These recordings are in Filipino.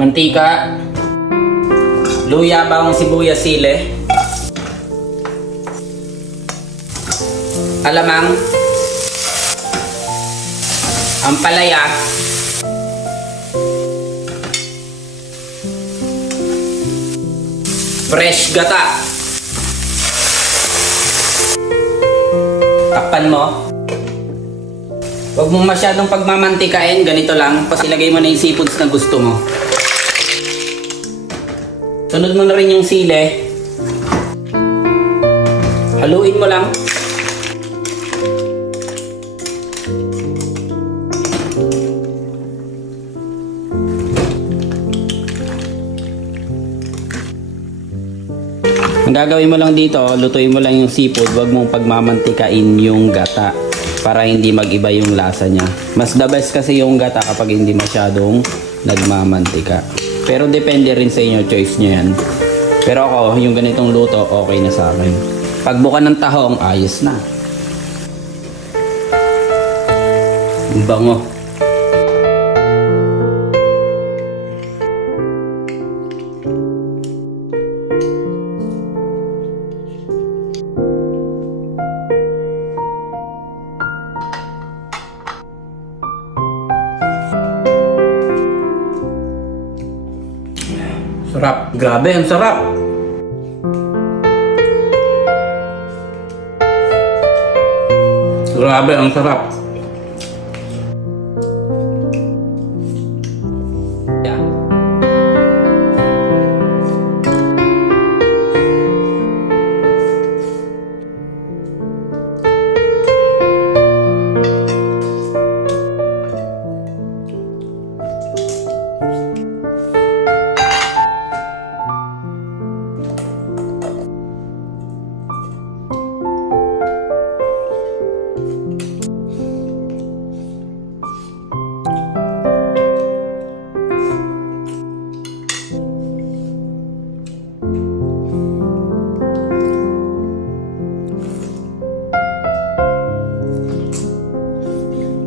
mantika, luya, bawang sibuyas, sili, alamang, ampalaya, fresh gata. Takpan mo. Huwag mo masyadong pagmamantikain, ganito lang. Pasilagay mo na yung seafoods na gusto mo. Sunod mo na rin yung sili. Haluin mo lang. Ang gagawin mo lang dito, lutuin mo lang yung seafood. Huwag mong pagmamantikain yung gata para hindi mag-iba yung lasa niya. Mas the best kasi yung gata kapag hindi masyadong nagmamantika. Pero depende rin sa inyo, choice nyo yan. Pero ako, yung ganitong luto, okay na sa akin. Pagbuka ng tahong, ayos na. Bango. Sarap. Grabe, ang sarap. Grabe, ang sarap. Yeah.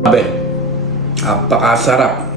Grabe, napakasarap.